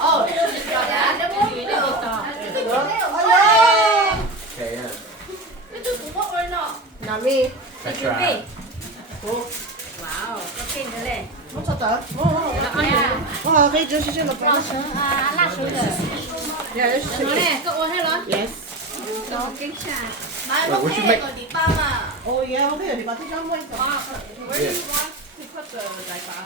Oh, Okay, yeah. Nami. That's right. wow, có kinh nữa này. Muốn cho tớ? Bây giờ sẽ là bao nhiêu? Lát xuống rồi. Yes. Nó này, cậu uống hết rồi. Yes. Nó kinh trà. Wait, what you make? Oh yeah, okay. Thì bà thích ăn quay sao? Where do you want to put the diaper?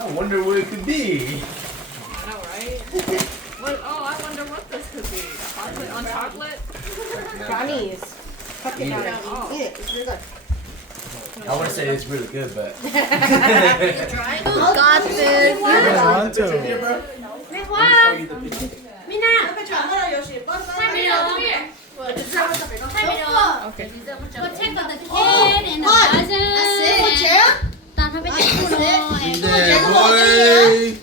I wonder what it could be. I know, right? What? Oh, I wonder what this could be. Chocolate on chocolate? Brownies. Cut it out. Oh. Eat it. It's really good. I want to say it's really good, but. Got this. You guys want to? Wait, what? Mina. Okay. We'll take out the can and the dozen. That's it. Tao không biết chạy của nó. Yeah, boy.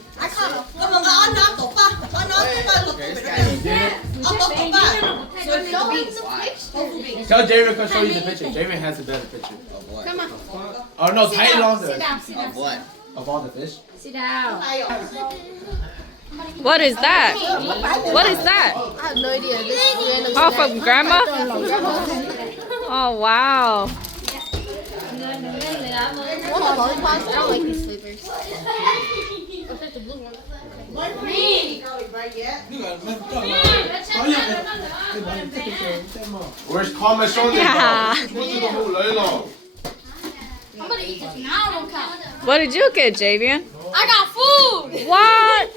Come on, on nó tụt ba. On nó tụt ba lụt tụt ba. Ông tụt tụt ba. Tell Jared to come show you the picture. Jared has a better picture. Of what? Come on. Oh no, Sit Tiny down. longer. Sit down. Sit down. Of what? Of all the fish. Sit down. What is that? What is that? I have no idea. This is random. Oh, from Grandma? Oh, wow. Want the lollipops? I don't like these flavors. I'll take the blue one. Where's Karma showing Yeah. I'm gonna eat this now. Don't count. What did you get, Javian? I got food. What?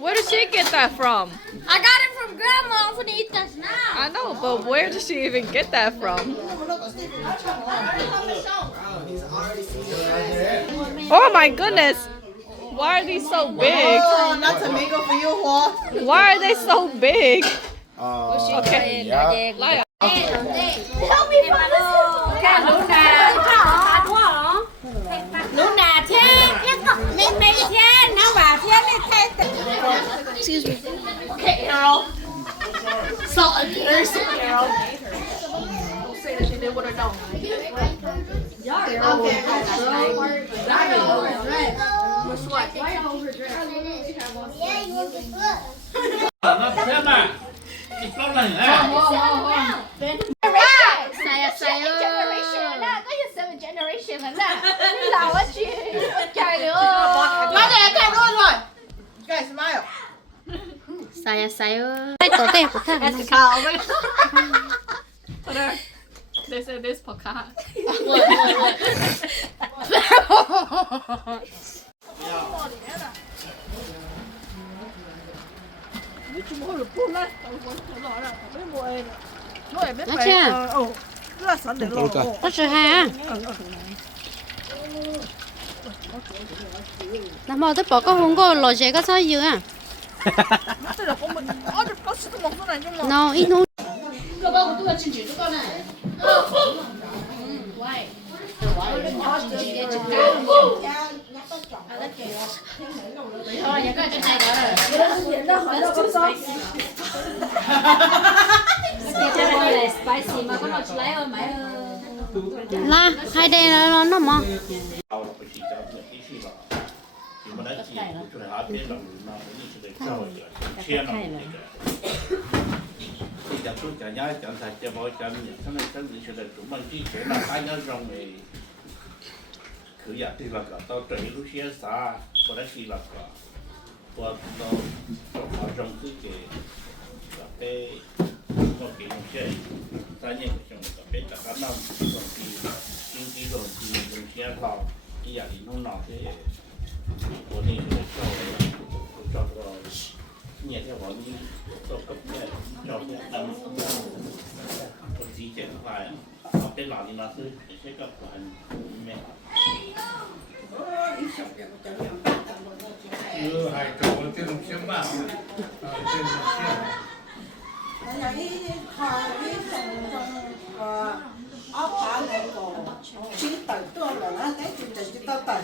Where did she get that from? I got it from Grandma. I'm gonna eat this now. I know, but where did she even get that from? Oh my goodness. Why are these so big? Oh, not tomato for you, Hua. Why are they so big? Okay. Yeah. Like, Help me from this. Luna thế. Mấy thế. Nó vào thế này thế. Excuse me. Okay, Errol. Salt and pepper, Errol. don't say that she did with her dog. Saya generation đó, có như 7 generation là nè. Đi làm á chị. Trời nữa. Nói này em luôn rồi. Guys, smile. Saya. Tổ tiên của thằng. They said this podcast. Nó chưa? Nó chưa ha? Nó mò tới bỏ có không có lò dễ có sao dữ à? No, ít thôi. Cái bao của tôi là chỉnh chỉnh con này. Thôi, nhà con trên này rồi. Spicy mà có nồi lấy ơi mày. La, hai đây là nó mà. giờ tôi chả nhớ chọn thật cho mọi chọn những cái gì sẽ được chúng mình chia sẻ là ai nhớ trong này cứ giờ thì là cả tao chạy lúc xưa xa và đã khi là cả và tao trong trong cái cái một cái một cái ta nhớ trong cái tất cả năm rồi thì kinh tế rồi thì rồi xe thọ cái giờ thì nó nọ thế của này sẽ cho rồi nhà theo họ như tôi cấp cho cái tâm con gì chuyện phải học cái lò thì nó sẽ gặp phần mẹ hai chỗ trên đồng xiêm mà trên đồng xiêm áo phá này có chỉ tận tôi là nó thấy chỉ tận tận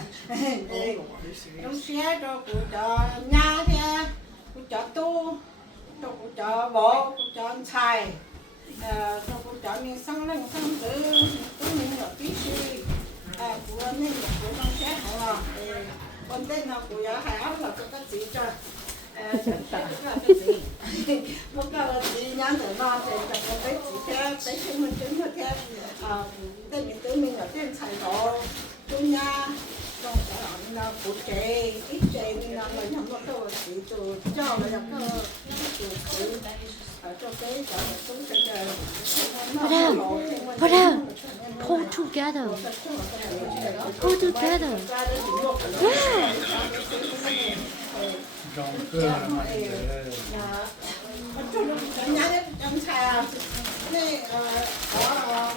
trong xe cho cụ cho nhà thì cụ cho tu cho cụ cho bò cụ cho xài cho cụ cho miếng xăng lên xăng tử tôi miếng là tí xì con tên nó của hai áo là có cái gì cho cái gì một cái là gì nhắn từ nó thì cái gì theo cái chứng minh theo tên mình tự mình ở trên Sài Gòn chung nha trong cái là phụ chế ít chế mình là mình không có cái gì từ cho là cái cho cái Brother, pull together. Pull together. Yeah. trong trà này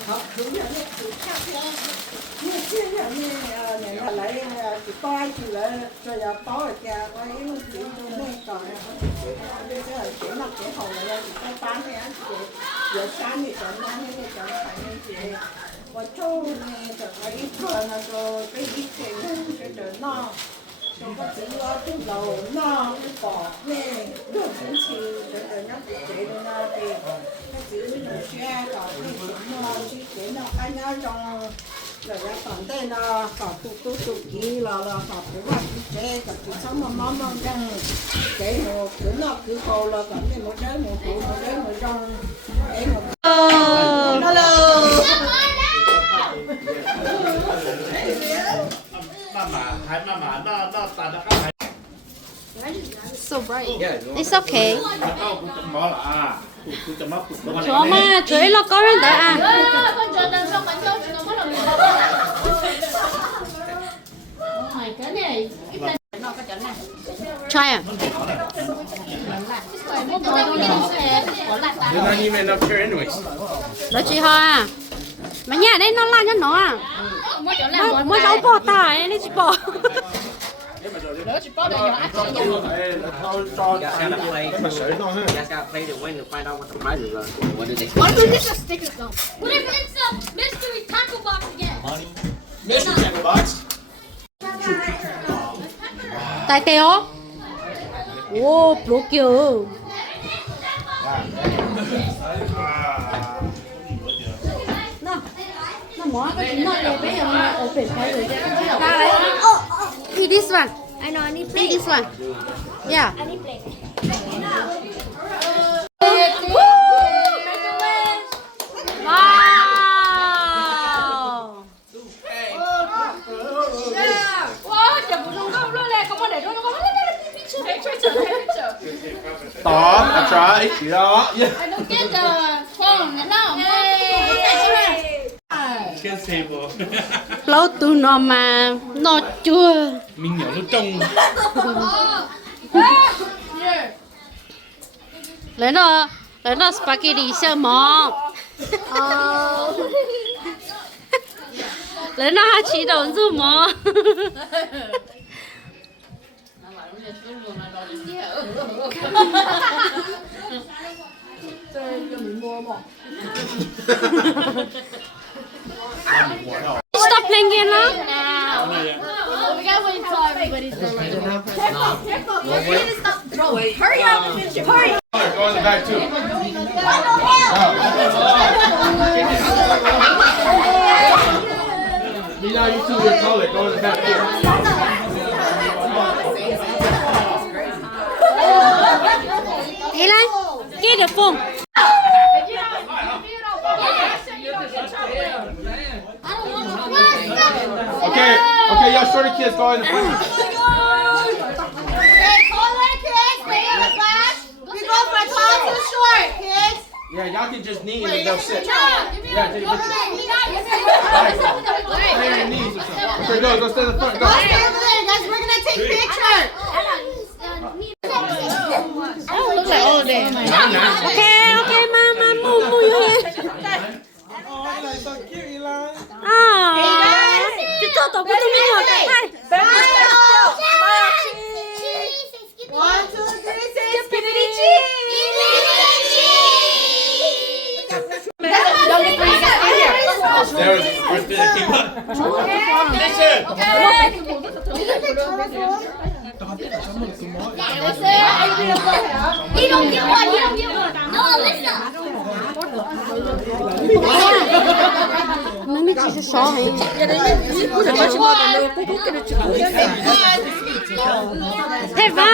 học đúng là này cứ khác nhau như kia là này là lấy chỉ coi chỉ là cho giờ bỏ ở nhà coi những cái này còn bây giờ chỉ là cái hậu là chỉ có bán cái ăn chị giờ sáng thì chọn ăn cái chọn phải như chị và châu này chọn lấy phần là rồi cái gì thì cái đỡ no trong cái chữ cái lầu no cái bỏ nè được chính trị để nhắc cái chế nó thì cái chữ nó xe còn cái chữ nó chỉ chế nó anh nhớ trong là cái phần tên nó còn tu kỹ là còn cái vật chế còn cái sống mà mắm răng chế một cứ nó cứ cầu là còn cái một đấy một phụ một đấy một răng đấy một hello So bright. It's okay. Chúa mà chuối nó có人的啊。Oh my goodness. Try à? You're not even up here anyways. Nó chỉ ho à? Mà nhà đây nó la cho nó à? Nó mới đâu bỏ tải, nó chỉ bỏ. Mystery tackle box again. Mystery tackle box. Tại tèo. Ô, bố kìa. Nó mỏ cái nó để bây giờ mà ở biển phải rồi chứ không phải là Eat this one. I know, I need Eat this one. Yeah. I need plate. Wow. Stop. I try. Chị đó. I don't get the phone now. Trên table. Lâu tụi nó mà nó chua. Mình nhỏ nó trông. Lấy nó spaghetti sao mỏ. Lấy nó hai chỉ đầu giúp mỏ. Stop playing game now. We gotta wait until everybody's done. Hurry up! Hurry! Go in the back too. Mina, you two are taller. Go in the back too. Hey, Lan, get the phone. Okay, y'all shorter kids go in the front. Yeah, y'all can just knee and they'll sit. Yeah, take your picture. Lay on your knees or something. Okay, go stand in the front. Go. Okay, mama, move your head. Chị cho tổ của tôi đi ngồi đây. One, two, three, say Skippity cheese! There, first thing that came up. Listen. He don't get one, he don't get one. No, listen. nó mới chỉ số hay thế ba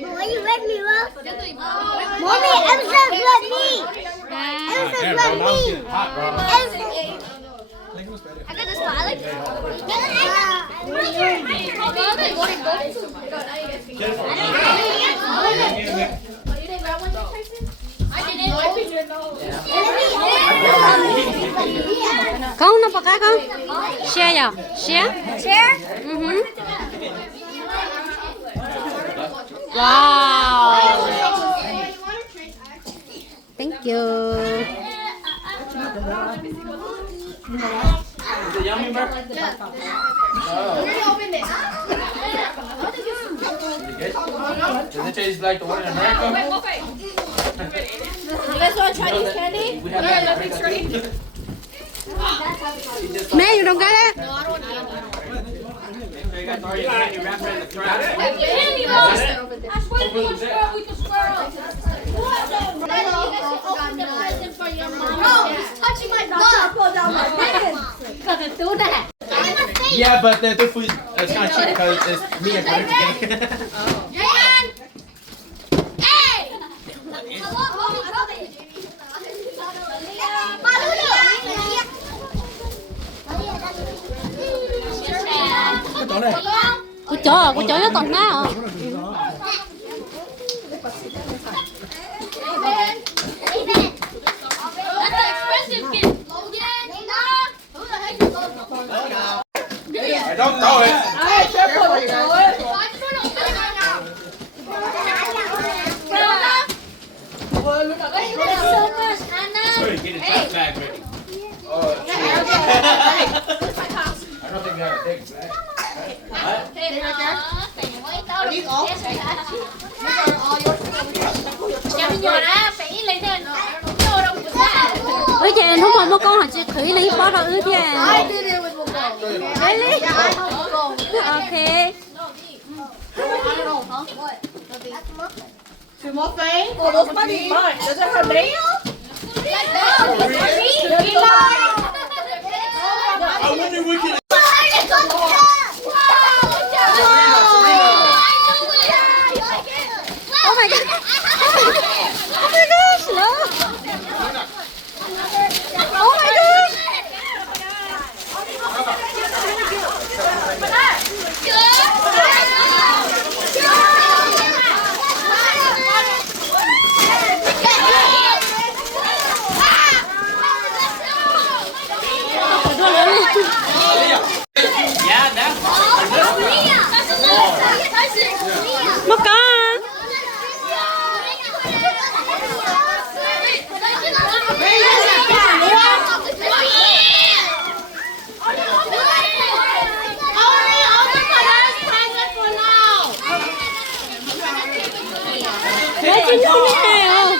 Will you let me up? Mommy, Elsa, let me. Elsa, let me. Elsa. I got this file. con nó bạc con share giờ share wow thank you Is it yummy, bro? Does it taste like the one in America? You guys want Chinese candy? We have that in America. mẹ you don't get it You guys already got your wrapper in the trash. Touching my butt. Pull down my pants. Yeah, but the food is kind of cheap because it's me and Brother together. của chó nó toàn na I don't know it. Sorry, get it that bag ready. Oh, I don't think you have a big bag. ơi chị không có một con hả chị khởi lấy bao đầu ư chị really okay Two more things. Oh, those money mine. Does it have me? I wonder we can. oh my god oh my gosh no oh my gosh Yeah, that's. một con đấy chính không biết nào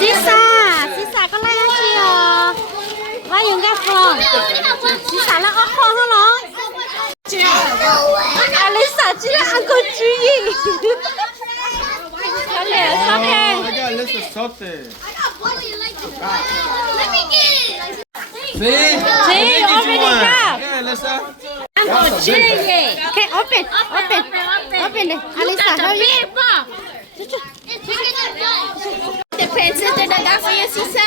Sisa có lấy ăn chưa? Và dùng cái phòn. Sisa là ốc phòn không nó? Alisa chỉ là ăn con chú gì? Có lẽ sốt hen. I got a list of something. Let me get it. See? See, you already got. Yeah, Alyssa. I'm going to cheese. Okay, open. Open it. Alisa, how are you? The princess that I got for you, Sisa.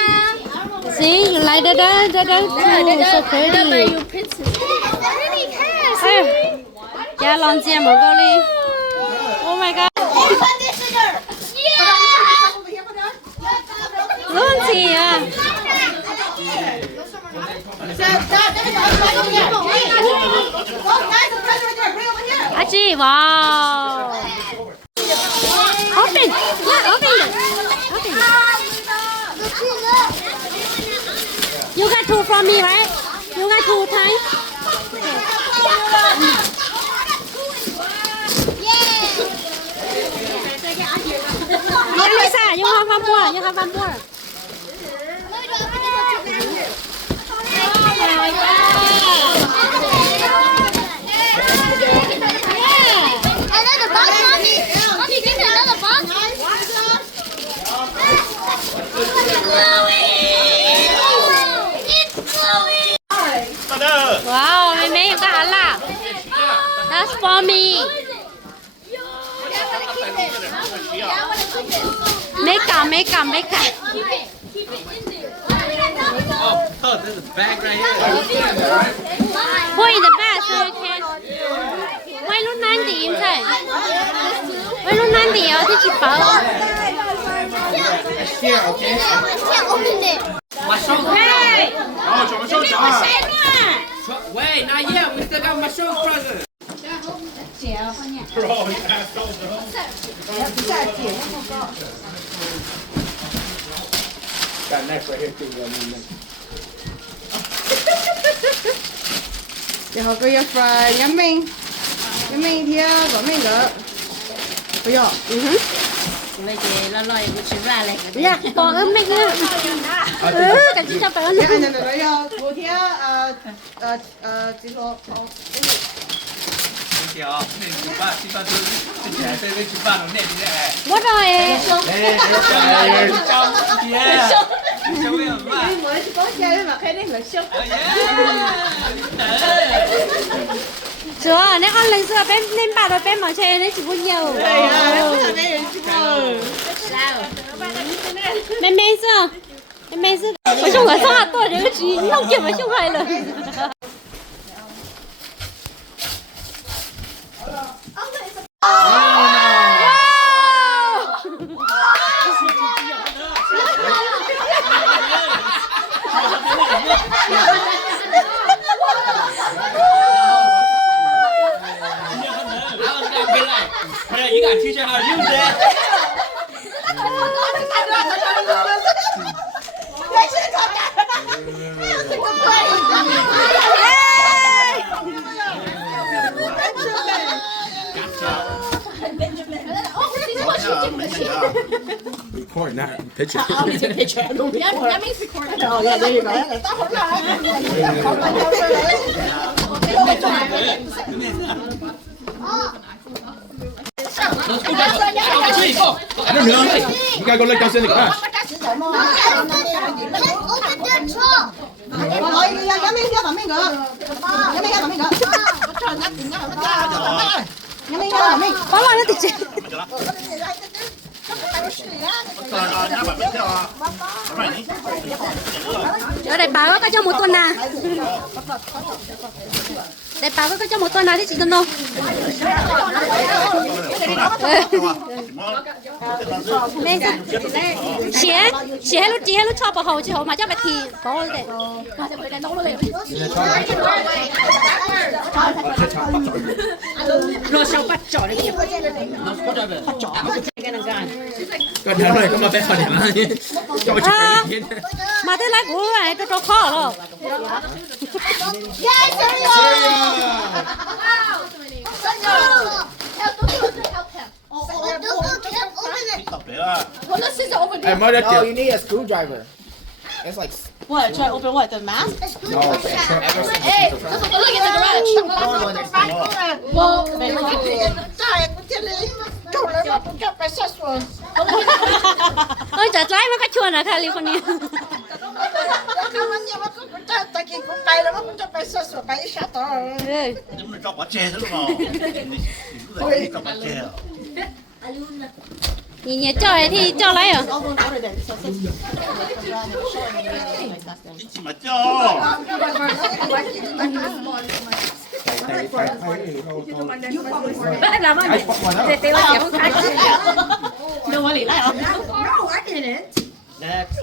See, you like that? So pretty. You princess. Already has. Cha lon xe một câu đi. Oh my god. Luôn gì à? À chị, wow. Open. Yeah, open it. Open it. You got two from me, right? You got two times? one more. You have one more. Oh my God. Another box, mommy. Mommy, give me another box. It's glowing. Wow, mấy mấy có ăn là. That's for me. Make up. Oh, there's a bag right here. Put in the bag so you can. Quay lúc nan thì im thôi. Quay lúc nan thì ở thì chỉ bảo. Here, okay? Can't open it. Hey. Oh,怎么收脚啊 Wait, not yet. We still got my show present. Bro, you asshole, bro. 不下姐。 Got next right here, too. Giờ họ có yêu phải nhắm mình thì có mình nữa. Bây giờ. Bây giờ lo lo một chút ra này. Dạ, còn ấm mấy cái. Cái gì cho phải Cái anh này nó yêu昨天几多？对哦，那你爸吃饭都之前在那吃饭了，那边哎。 What rồi?小妹很慢。我是刚下来嘛，开那个小。 Chưa, nếu ăn lần xưa bên nên bà rồi bên mà chơi nên chỉ muốn nhiều. Mẹ xưa. Mẹ xưa. Nói chung là sao tôi nhớ chỉ không kịp nói chung hay là. Hey, you gotta teach her how to use that. Record, not picture. That means recording. Oh yeah, there you go. I don't know. You gotta go look downstairs in the garage. Có lo nó thì chị. Ở đây bà có cho một tuần à? Đây bà có cho một tuần nào thì chị tuần đâu? Chị lúc cho bà hậu chị hậu mà cho bà thì có đấy. Rồi sao bắt chó đấy kìa. Bắt chó. Cái năng gan. Còn thằng này có mà bé khỏi điểm mà. Cho chị cái Mà thế lại của này cho khó rồi. Yes, Hey, mother, No, you need a screwdriver. It's like What? Try to open what? The mask? Hey, look in the garage. Ôi trời lái với cái chuồn ở California. Cho quả chè thôi mà. Cho quả chè. Nhìn nhẹ cho thì cho lấy à? Chỉ mà cho. Làm ơn. Để tiêu là không khai. Đâu có lý lại không? No, I didn't. Next.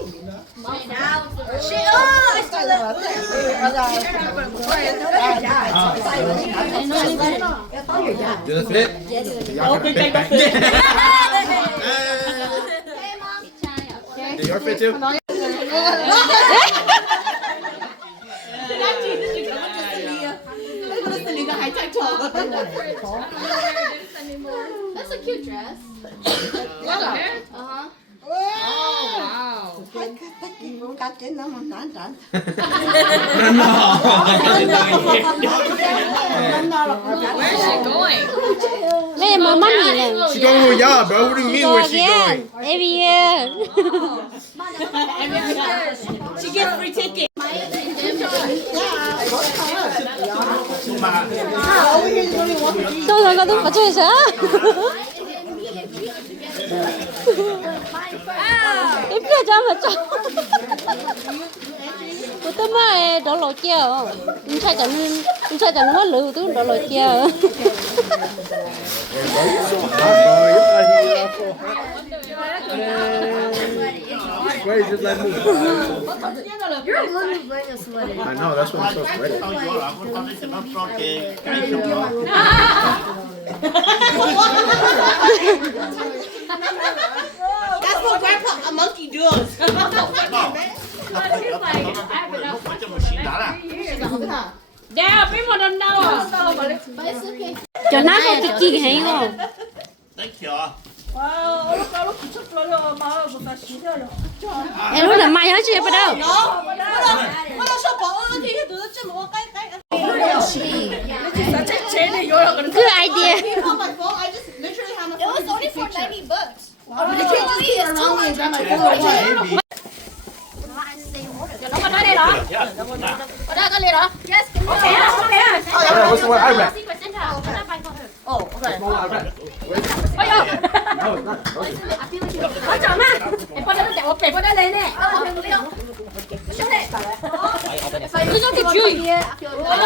Does it fit? Open Big bag. Did yours fit too? That's a cute dress. Uh-huh. cũng cá chín lắm mà tán tán. Where is she going? Đây là mommy nè. She going with y'all, bro. What do you mean Go where she again. going? Every year. She gets free ticket. Tôi là tôi có chơi sao? Em cứ cho mà cho. Tôi tới mai đổ lột chưa? Không sai chẳng nó lử tôi đổ lột chưa? Wait, just let me. You're literally wearing a sweater. I know, that's what I'm so sweaty. That's what grandpa a monkey does. Yeah, people don't know. Cho nó có cái gì hay không? Em nói là mai hết chưa bắt đầu? Good idea. It was only for $90. You can't just keep it around me and grab my phone. Nó đây đó. Ở đây có liền đó. Yes, can you? Alright, what's the word? I read. Oh, okay. No, I read. Ôi ơi. No, it's not. Ôi trời má. Em có nó đẹp đẹp đó lên nè. Cứ cho kịp chui. Wow.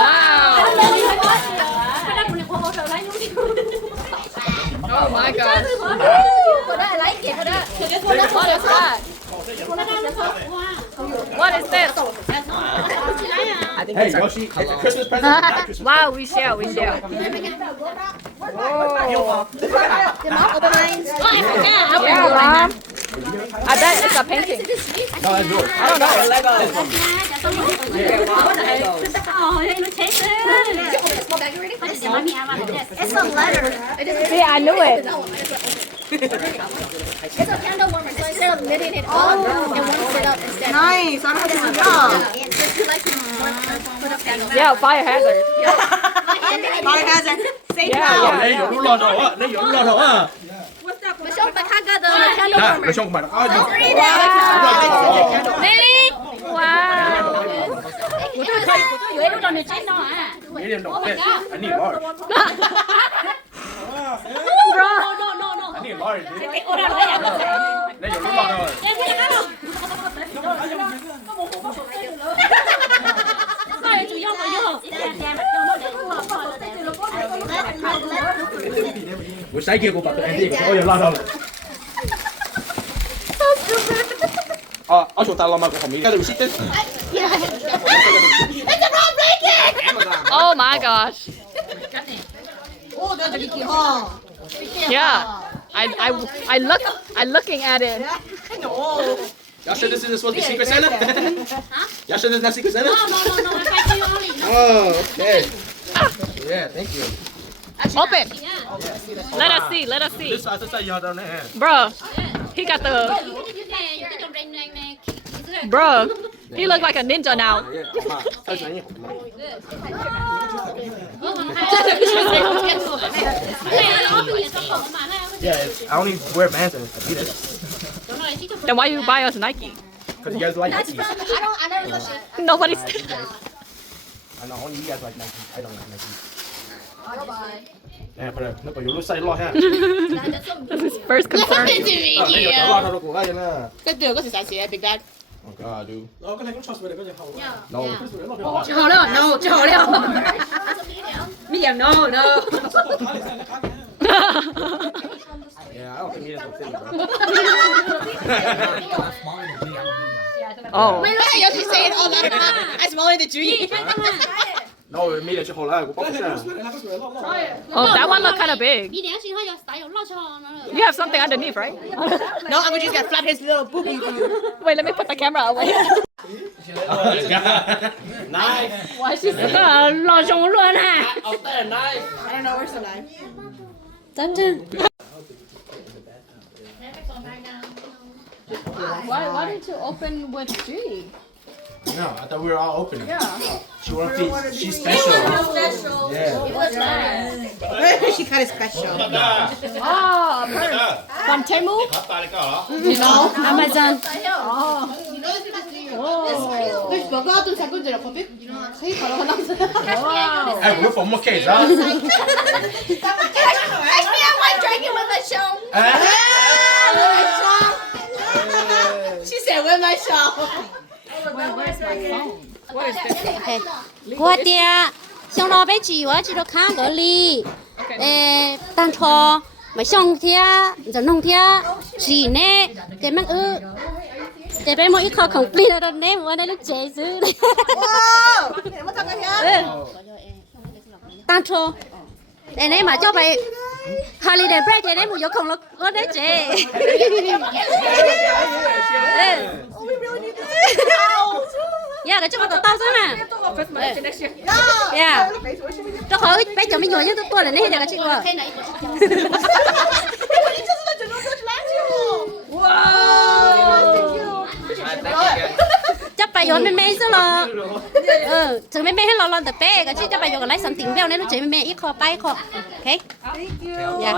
Oh my god. What is that? Hey, Yoshi, it's a Christmas present. Wow, we share, we share. Did mom open mine? Yeah, Mom. I bet it's a painting. No, that's yours. I don't know. It's a letter. See, I knew it. It's a candle warmer. So instead of knitting it all, it warms it up instead. Nice. I'm having a job. If you like to put up candles. Yeah, fire hazard. Fire hazard. Safe Yeah, house. Lấy dũng lo đồ á, lấy dũng lo đồ á. Michelle, but I got the candle Nè, warmer. lấy xong mày. Lily. Wow. Nghĩ điểm đồ tết. I need large. Bro. I need large. Lấy dũng lo đồ. Buổi sáng kia cô bảo tụi em đi, có giờ lo đâu. Ở chỗ ta lo mà của mình. Cái receipt this. Oh my gosh. Oh, there's a key hole. Yeah. I'm looking at it. Y'all sure this isn't supposed to be Secret Santa? Y'all sure this is not Secret Santa? No. I find you only. Oh, okay. Yeah, thank you. Open. Let us see. Let us see. This side y'all down there. Bro, he got the. Bro, he look like a ninja now. Yeah, I only wear Vans and Adidas. Then why you buy us Nike? Because you guys like Nike. I never go shit. Nobody's. I know, only you guys like Nike. I don't like Nike. Nè, nó có yếu lúc say lo ha. This is first concern. Lo đâu của ai nè. Cái đường có sự xài xì Big Dad. Oh God, dude. No. Hold on, no, hold on. Medium, no. Yeah, I don't think he does fit me, bro. Oh. Hey, you're saying all that. I smaller than you. No, me that you hold out. Oh, that one look kind of big. You have something underneath, right? No, I'm just gonna flap his little boobies. Wait, let me put the camera away. Nice. Why she said lo trông luôn à? Out there, nice. I don't know, we're so live. Chân chân. Why didn't you open with G? No, I thought we were all opening. Yeah. She wants to. She's special. Yeah. She kind of special. Oh, from Temu? Amazon. Hey, we're from what case, huh? She said, "Where's my shawl?" Where's my phone? What is this? Okay. Của tia, xong đó bé chỉ quá chỉ được khá cái ly. Tăng cho mà xong thia, giờ nông thia, chỉ nè, để mang để bé mỗi khó không pin rồi nè, mỗi đây lúc chế dữ. Tăng cho, để nè mà cho bé holiday break để nè một giờ không có đấy chế. Yeah, cái chỗ có tao rồi mà. Yeah. Cho khỏi bé chồng mình nhỏ nhất tôi là nè cái chị qua. Chắc phải dọn bên mẹ rồi. Chừng bên mẹ hết lo tập bé cái chị chắc phải dọn cái lấy sẵn tiền bèo nên nó chỉ bên mẹ ít kho bay kho. Okay. Yeah.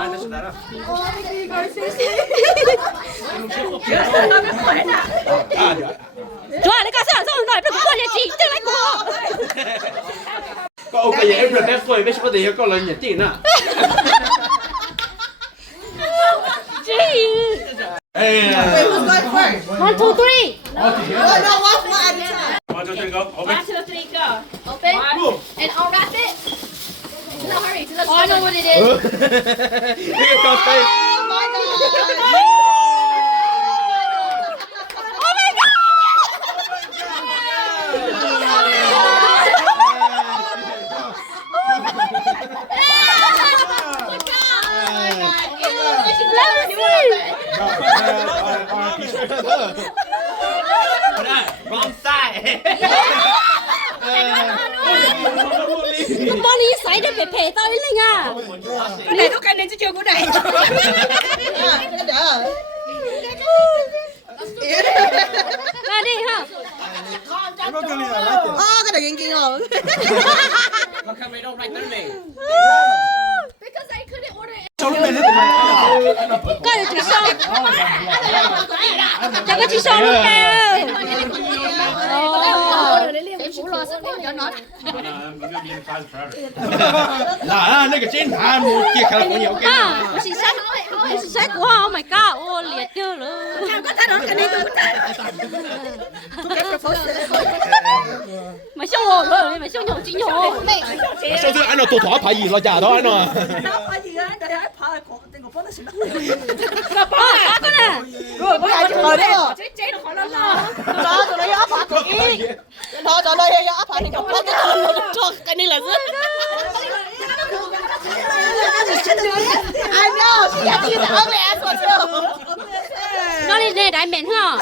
Chúa lấy cái sao sao nói được con nhà chị chưa lấy của. Có ok vậy em rồi bé phơi bé có gì có lần nhận tiền à? Chị. Hey. Wait, who's going first? 1, 2, 3. No, one at a time. 1, 2, 3, go. Open. 1, 2, 3, go. Open. And unwrap it. No hurry. Oh, I know what it is. Look at Cole's face. Oh my God. Wrong side. Cái bón đi sấy để bể tao lên à. Cái này nó cái này chứ chưa có này. Ra đi ha. Cái này yên rồi. How come they don't write their name? Because I couldn't order it. Coi chị xong. Cho cái chị xong luôn kìa. Là cái trên thang một kia khá là nhiều cái. Của chị sách. Của chị sách của oh my god. Ô liệt chưa luôn. Có thay đổi cái này tôi Mày xong rồi rồi, mày xong nhổ chị nhổ. Sao chứ anh nào tụt thỏa phải gì lo trả đó anh à? Cái này. rồi có ai chờ đấy rồi. Chế nó khỏi lắm Đó tụi nó áp phạt kỹ. Đó tụi nó áp phạt thì không có cái cho cái này là rất. I know. She has to use the ugly ass one too. Nó đi đây đại mền hả?